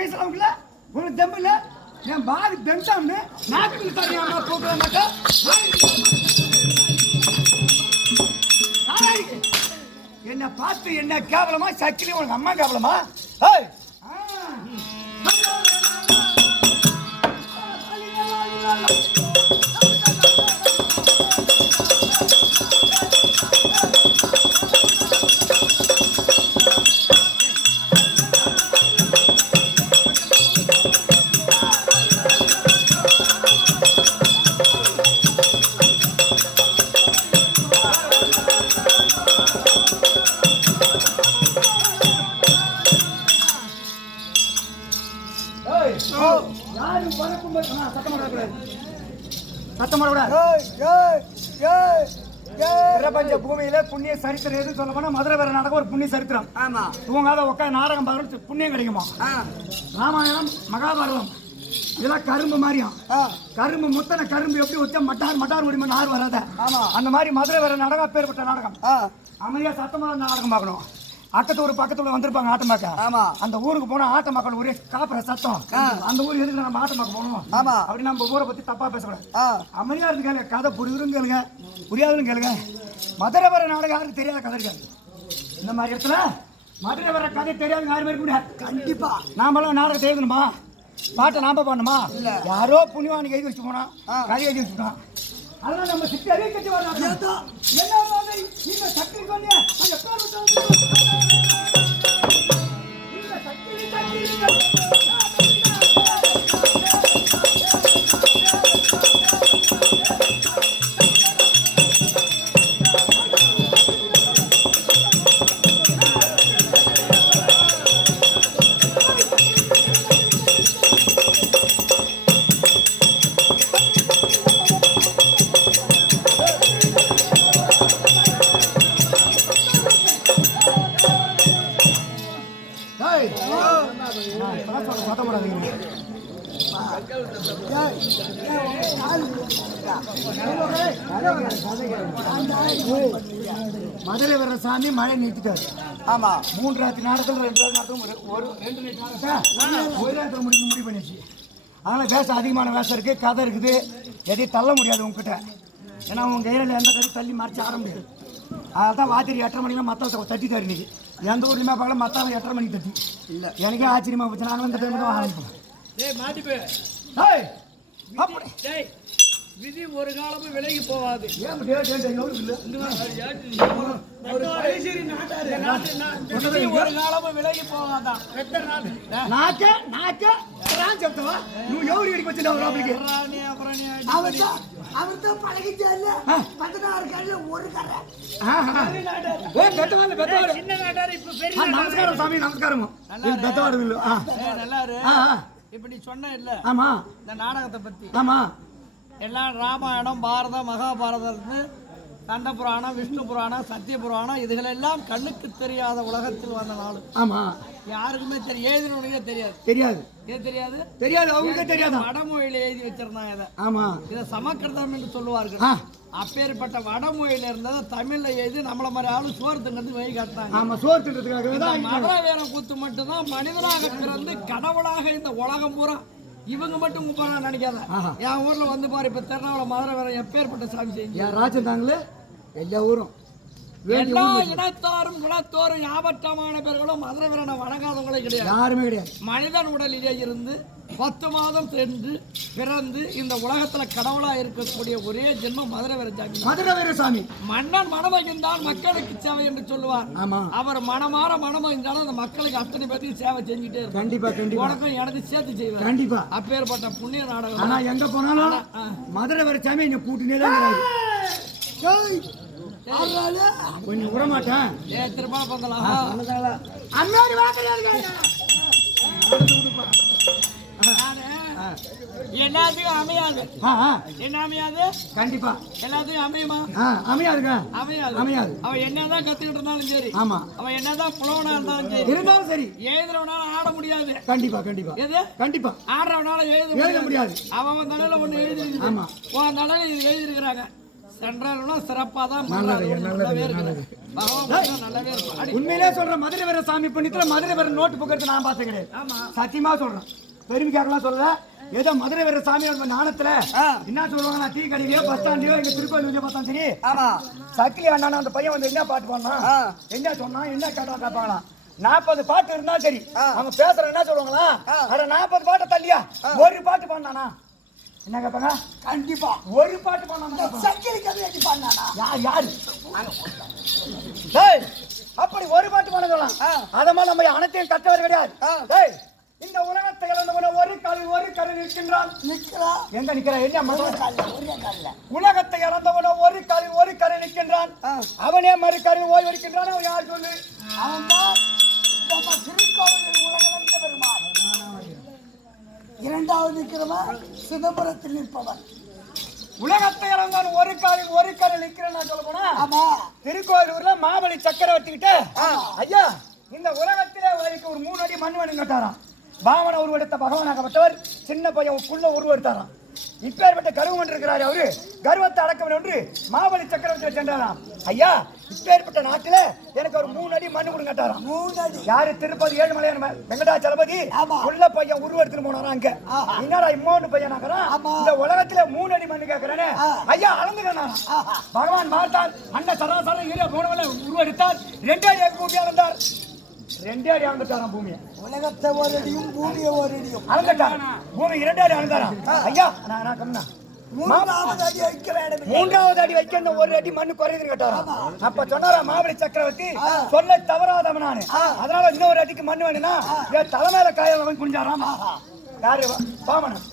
மீசல உங்கள உங்களுக்கு தெம்பல நான் பாதி பென்சாம்னு நாக்குல தரியாம போகல மாட்டேன் என்ன பார்த்து என்ன கேவலமா சக்கிலி உனக்கு அம்மா கேவலமா ஏய் பிரபஞ்ச பூமியில புண்ணிய சரித்திரம் எதுன்னு சொல்ல போனா மதுரை வேற நாடகம் ஒரு புண்ணிய சரித்திரம். ஆமா, தூங்காத உட்காந்து நாடகம் பார்க்கறது புண்ணியம் கிடைக்குமா? ராமாயணம் மகாபாரதம் இதெல்லாம் கரும்பு மாதிரியும். கரும்பு முத்தன கரும்பு எப்படி வச்சா மட்டார் முடியுமா நார் வராத. அந்த மாதிரி மதுரை வேற நாடகம் அப்பேற்பட்ட நாடகம். அமைதியா சத்தமா நாடகம் பார்க்கணும். பக்கத்துல வந்திருப்பாங்க ஆட்டம் பார்க்க. ஆமா, அந்த ஊருக்கு போனா ஆட்ட மக்கள் ஒரே காப்புற சத்தம். அந்த ஊர் எதுக்கு நம்ம ஆட்டம் பார்க்க போகணும்? ஆமா, அப்படி நம்ம ஊரை பத்தி தப்பா பேசக்கூடாது. அமைதியா இருந்து கேளுங்க, கதை புரியுதுன்னு கேளுங்க, புரியாதுன்னு கேளுங்க. மதுரை வர நாடகம் யாருக்கு தெரியாத கதை இருக்காது. இந்த மாதிரி இடத்துல மதுரை வர கதை தெரியாத யாருமே இருக்க முடியாது. கண்டிப்பா நாமெல்லாம் நாடகத்தை எழுதணுமா? பாட்டை நாம பண்ணணுமா? இல்ல, யாரோ புண்ணியவானுக்கு எழுதி வச்சு போனா கதை எழுதி வச்சுட்டான். அதெல்லாம் நம்ம சிட்டி அறிவிக்கச்சு வராங்க. என்ன நீங்க சக்கரை கொண்டு மதுரை வர்ற சாமி மழை நிறுத்திட்டாரு. ஆமா, 3 ராத்திரி நாடகத்தில் 2 நாடகம் ஒரு 2 நாடகத்தை ஒரு நேரத்தில் முடிவு பண்ணிச்சு. அதனால வேஷம் அதிகமான வேஷம் இருக்கு, கதை இருக்குது, எதையும் தள்ள முடியாது உங்ககிட்ட. ஏன்னா உங்க கையில் எந்த கதை தள்ளி மறைச்சு ஆட முடியாது. அதான் வாத்திரி 8:30 மணிக்கு மற்ற தட்டிட்டாரு. இன்னைக்கு எந்த ஊர்லையுமே பார்க்கல, மற்ற 8:30 மணிக்கு தட்டி இல்லை. எனக்கே ஆச்சரியமா போச்சு. நான் வந்து டைம் தான் ஆரம்பிப்பேன். விதி ஒரு காலமும் விலகி போவாது. ஒரு காலமும் விலகி போவாதான். நமஸ்காரம் சாமி, நமஸ்காரம். இப்படி சொன்ன இல்ல. ஆமா, இந்த நாடகத்தை பத்தி. ஆமா, எல்லாம் ராமாயணம் பாரதம் மகாபாரதத்து கண்ட புராணம் விஷ்ணு புராணம் சத்திய புராணம் இதுகளெல்லாம் கண்ணுக்கு தெரியாத உலகத்தில் வந்த நாள். ஆமா, யாருக்குமே தெரியும், எழுதினவனுக்கே தெரியாது. ஏன் தெரியாது? அவங்களுக்கே தெரியாது. வடமொழியில எழுதி வச்சிருந்தாங்க இதை. ஆமா, இதை சமக்கிருதம் என்று சொல்லுவார்கள். அப்பேற்பட்ட வடமொழியில இருந்ததை தமிழ்ல எழுதி நம்மள மாதிரி ஆளு சோறு திங்கிறது வழி காட்டாங்க. ஆமா, சோறு திங்கிறதுக்காக மதுரை வீர கூத்து மட்டும்தான் மனிதனாக பிறந்து கடவுளாக இந்த உலகம் பூரா இவங்க மட்டும் கும்பிட்றா நினைக்காத. என் ஊர்ல வந்து பாரு, இப்ப திருநாவள மதுரை வேற எப்பேற்பட்ட சாமி செஞ்சு ராஜதாங்களே எல்லா ஊரும் எல்லா இனத்தாரும் குலத்தோரும் யாபற்றமான பேர்களும் மதுரை வீரனை வணங்காதவங்களே கிடையாது. யாருமே கிடையாது. மனிதன் உடலிலே இருந்து 10 மாதம் சென்று பிறந்து இந்த உலகத்துல கடவுளா இருக்கக்கூடிய ஒரே ஜென்மம் மதுரை வீரசாமி. மதுரை வீரசாமி மன்னன் மனமகிழ்ந்தான் மக்களுக்கு சேவை என்று சொல்லுவார். அவர் மனமாற மனமகிழ்ந்தாலும் அந்த மக்களுக்கு அத்தனை பேருக்கு சேவை செஞ்சுட்டே இருக்கும். கண்டிப்பா கண்டிப்பா உனக்கும் எனக்கு சேர்த்து செய்வார். கண்டிப்பா அப்பேற்பட்ட புண்ணிய நாடகம். ஆனா எங்க போனாலும் மதுரை வீரசாமி என்ன கூட்டினே கொஞ்சம் விட மாட்டேன். திரும்ப பந்தலாம் எல்லாத்துக்கும் அமையாது. என்ன அமையாது? கண்டிப்பா எல்லாத்துக்கும் அமையுமா? அமையாதுங்க, அமையாது. அவன் என்னதான் கத்துக்கிட்டு இருந்தாலும் சரி, ஆமா, அவன் என்னதான் புலவனா இருந்தாலும் சரி, எழுதுறவனால ஆட முடியாது. கண்டிப்பா கண்டிப்பா. எது? கண்டிப்பா ஆடுறவனால எழுத முடியாது. அவன் தலையில ஒண்ணு எழுதி, உன் தலையில இது எழுதி இருக்கிறாங்க. தென்றலும் சிறப்பா தான் நல்லாவே இருக்கு. பகவான் நல்லாவே இருக்கு. உண்மையிலே சொல்றேன், மதுரை வீர சாமி புண்ணியத்துல மதுரை வீர நோட்டு புக்கிறது நான் பார்த்தேன் கிடையாது. சத்தியமா சொல்றேன், பெருமைக்காகலாம் சொல்லல. ஏதோ மதுரை வீர சாமி ஞானத்துல என்ன சொல்லுவாங்க, நான் டீ கடையிலயோ பஸ் ஸ்டாண்ட்லயோ எங்க திருக்கோயில் பார்த்தா சரி, சக்கிலி அண்ணா அந்த பையன் வந்து என்ன பாட்டு பாடினான், என்ன சொன்னா, என்ன கேட்டா கேட்பாங்களாம். 40 பாட்டு இருந்தா சரி, அவங்க பேசுற என்ன சொல்லுவாங்களா, அட 40 பாட்டை தள்ளியா ஒரு பாட்டு பாடினானா என்ன கேட்பாங்க. கண்டிப்பா ஒரு பாட்டு பாடினா சக்கிலி கதை பாடினானா யாரு அப்படி ஒரு பாட்டு பாட சொல்லலாம். அத மாதிரி நம்ம அனைத்தையும் கற்றவர் கிடையாது. இந்த உலகத்தை இழந்தவன ஒரு காலில் ஒரு கரை நிற்கின்றான். எங்க நிக்கிறா, என்ன உலகத்தை இழந்தவன ஒரு காலில் ஒரு கரை நிற்கின்றான். அவனே மறு கரை ஓய்வெடுக்கின்றான். அவன் யார் சொல்லு, அவன் தான் திருக்கோவிலில் உலகளந்த பெருமாள். இரண்டாவது நிற்கிறவன் சிதம்பரத்தில் நிற்பவன். உலகத்தை இழந்தவன் ஒரு காலில் ஒரு கரை நிற்கிறான் சொல்ல போனா திருக்கோயிலூர்ல மாபலி சக்கரவர்த்தி கிட்ட, ஐயா இந்த உலகத்திலே ஒரு 3 அடி மண் வேணும் கேட்டாராம். பாவன உருவெடுத்த பகவானாகப்பட்டவர் சின்ன பையன் குள்ள உருவெடுத்தாராம். இப்பேற்பட்ட கருவம் இருக்கிறாரு, அவரு கர்வத்தை அடக்கம் என்று மாபலி சக்கரவர்த்தியில சென்றாராம். ஐயா இப்பேற்பட்ட நாட்டுல எனக்கு ஒரு 3 அடி மண்ணு கொடுங்க கேட்டாராம். 3 அடி யாரு, திருப்பதி ஏழுமலையான வெங்கடாச்சலபதி உள்ள பையன் உருவெடுத்துட்டு போனாராம். அங்க என்னடா இம்மோண்டு பையன் ஆகிறான், இந்த உலகத்துல 3 அடி மண்ணு கேட்கிறேன்னு. ஐயா அளந்துக்கிறான். பகவான் பார்த்தால் அண்ணன் சராசரம் ஏரியா போனவன உருவெடுத்தால் 2 அடி பூமி அளந்தார். 2 அடி அளந்துட்டாராம் பூமியை. உலகத்தை ஒரு அடியும் பூமியை ஒரு அடியும் அளந்துட்டார். பூமி 2 அடி அளந்தாராம். ஐயா நான் கம்னா 3வது அடி வைக்க வேண்டும். 3வது அடி வைக்க இந்த 1 அடி மண்ணு குறையுதுன்னு கேட்டாராம். அப்ப சொன்னாரா மாபலி சக்கரவர்த்தி, சொல்ல தவறாதவன் நானு, அதனால இன்னொரு அடிக்கு மண்ணு வேணும்னா என் தலைமையில காயவன் குனிஞ்சாராம். யாரு, வாமனன்.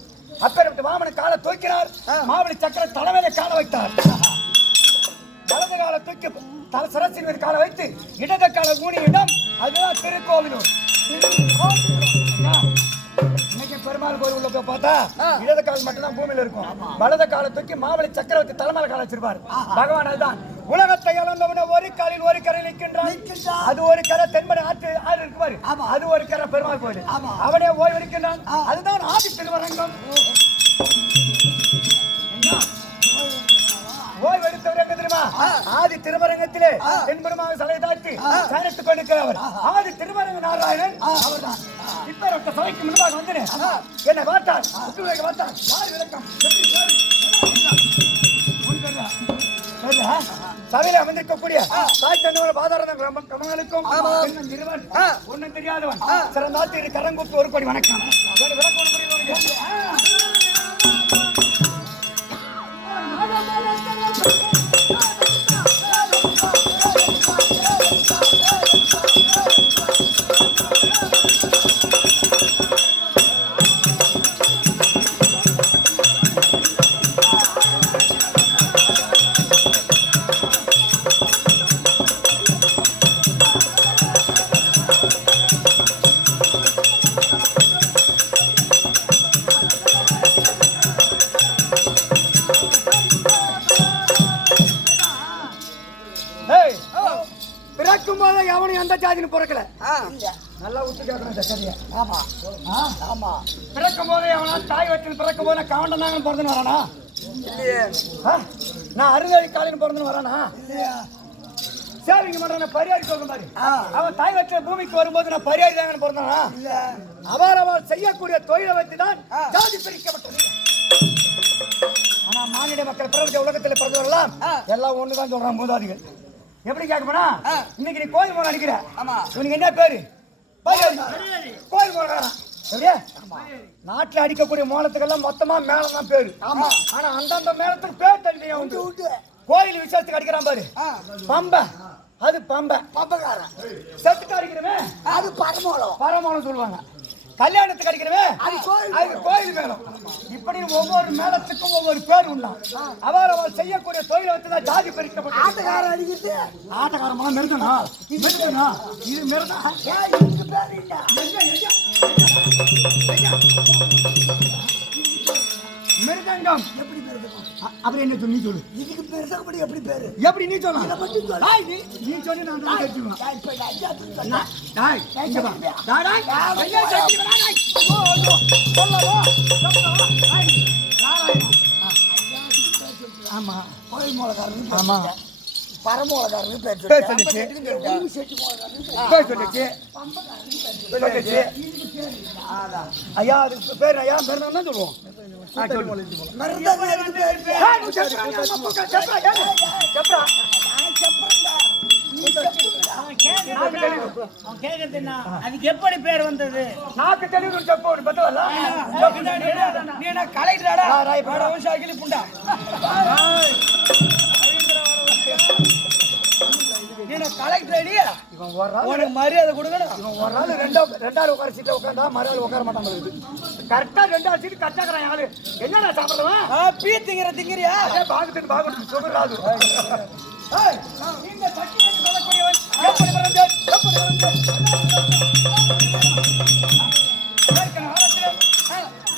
அப்பேற்பட்ட வாமனன் காலை தூக்கினார். மாபலி சக்கர தலைமையில காலை வைத்தார். வலது காலை தூக்கி சரசின் மீது காலை வைத்து இடது காலை ஊனி இடம், அதுதான் திருக்கோவிலூர். இன்னைக்கு பெருமாள் கோயில் உள்ள போய் பார்த்தா இடது கால் மட்டும்தான் பூமியில இருக்கும். வலது காலை தூக்கி மாபலி சக்கரவர்த்தி தலைமையில காலை வச்சிருப்பாரு. பகவான் அதுதான் உலகத்தை இழந்தவன ஒரு காலில் ஒரு கரை நிற்கின்றான். அது ஒரு கரை தென்பட ஆறு இருக்குவாரு, அது ஒரு கரை பெருமாள் கோயில். அவனே ஓய்வெடுக்கின்றான். அதுதான் ஆதி திருவரங்கம். ஓய்வெடுத்தவர் எங்க தெரியுமா, ஆதி திருவரங்கத்திலே தென்பெருமாக சலை தாழ்த்தி சயனித்துக் கொண்டிருக்கிறவர் ஆதி திருவரங்க நாராயணன் அவர்தான். இப்ப சபைக்கு முன்பாக வந்தேன், என்னை பார்த்தார், பார்த்தார். யார் விளக்கம் சபையில வந்திருக்கக்கூடிய தாய் தந்தவன பாதாரம் கமங்களுக்கும் ஒன்னும் தெரியாதவன் சிறந்தாத்திரி கரங்குப்பு ஒரு கோடி வணக்கம். பிறக்கும் போது எவனும் எந்த ஜாதின்னு பிறக்கல. நல்லா விட்டு கேட்கணும். ஆமா ஆமா, பிறக்கும் போது எவனா தாய் வச்சு பிறக்கும் போது கவண்டனாங்கன்னு பிறந்துன்னு வரானா இல்லையே. நான் அறுதடி காலின்னு பிறந்துன்னு வரானா இல்லையா. சேவிங்க பண்றேன் பரியாரி சொல்ற மாதிரி அவன் தாய் வச்ச பூமிக்கு வரும்போது நான் பரியாரி தாங்கன்னு பிறந்தானா இல்ல. அவரவர் செய்யக்கூடிய தொழிலை வச்சுதான் ஜாதி பிரிக்கப்பட்டது. ஆனா மானிட மக்கள் பிறந்த உலகத்துல பிறந்தவரெல்லாம் எல்லாம் ஒண்ணுதான் சொல்றான் மூதாதிகள். எப்படி கேட்க போனா, இன்னைக்கு நீ கோயில் மூலம் அடிக்கிற, இவனுக்கு என்ன பேரு, கோயில் மூலம். நாட்டுல அடிக்கக்கூடிய மூலத்துக்கெல்லாம் மொத்தமா மேலம் தான் பேரு. ஆனா அந்தந்த மேலத்துக்கு பேர் தனியா உண்டு. கோயில் விசேஷத்துக்கு அடிக்கிறான் பாரு பம்ப, அது பம்ப பம்பக்காரன். செத்துக்கு அடிக்கிறவன் அது பரமோளம், பரமோளம் சொல்லுவாங்க. கல்யாணத்துக்கு அடிக்கிறவன் அது கோயில் மேலம். இப்படி ஒவ்வொரு மேலத்துக்கும் ஒவ்வொரு பேர் உண்டா. அவர் செய்யக்கூடிய தொழிலை வச்சுதான் ஜாதி பிரிக்கப்பட்ட. ஆட்டக்காரன் அடிக்கிறது ஆட்டக்காரமா மிருதனா மிருதனா இது மிருதா பேர் இல்ல. மிருதங்கம் எப்படி மிருதங்கம் அப்படி என்ன சொல்லி சொல்லு. இதுக்கு மிருதங்கப்படி எப்படி பேரு, எப்படி நீ சொல்ல நீ சொல்லி நான் தான் தெரிஞ்சுக்கணும். ஆமா கோயில் மூலக்கார ஆமா பரமோலகாரனுக்கு பேர் பேர் சொல்லிச்சு. சொல்லிச்சு பேர் சொல்லிச்சு சொல்லிச்சு ஐயா அதுக்கு பேர் ஐயா பேர் என்ன சொல்லுவோம் மருதகாரனுக்கு பேர் பேர். அதுக்கு எப்படி பேர் வந்தது? நாக்கு தெளிவு செப்ப ஒரு பத்தவல்ல நீ என்ன கலெக்டராடா ராய் பாடா. சாக்கிலி புண்டா நீ என்ன கலெக்டர் அடியா இவன் ஒரு நாள் உனக்கு மரியாதை கொடுக்கணும் இவன் ஒரு நாள் ரெண்டாவது உட்கார சீட்ல உட்காந்தா மறுநாள் உட்கார மாட்டாங்க கரெக்டா 2வது சீட்டு கரெக்டா இருக்கிறான் யாரு என்னடா சாப்பிடுவேன் பீ திங்கிறியா அதே பாகத்துக்கு சுகர் ராது இந்த சக்தி என்று சொல்லக்கூடியவன் எப்படி பிறந்தார்? எப்படி பிறந்தார்?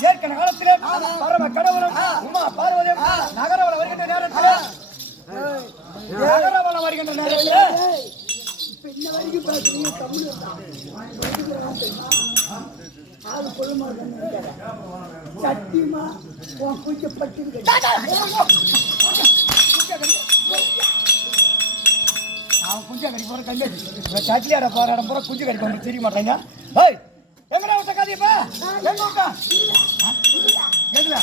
ஏற்கனவே காலத்திலே பரம கடவுளும் உமா பார்வதியும் நகரவளம் வருகின்ற நேரத்தில் நகரவளம் வருகின்ற நேரத்தில் இப்ப இன்ன வரைக்கும் பேசுறீங்க தமிழ் ஆளு கொள்ளுமா சத்தியமா உன் கொஞ்சம் பட்டிருக்கு அவன் குஞ்சா கடி போற கண்ணு சட்லியாட போற இடம் பூரா குஞ்சு கடி கொண்டு தெரிய மாட்டேங்க ஏய் எங்கடா விட்ட கதையப்பா எங்க விட்டா எதுல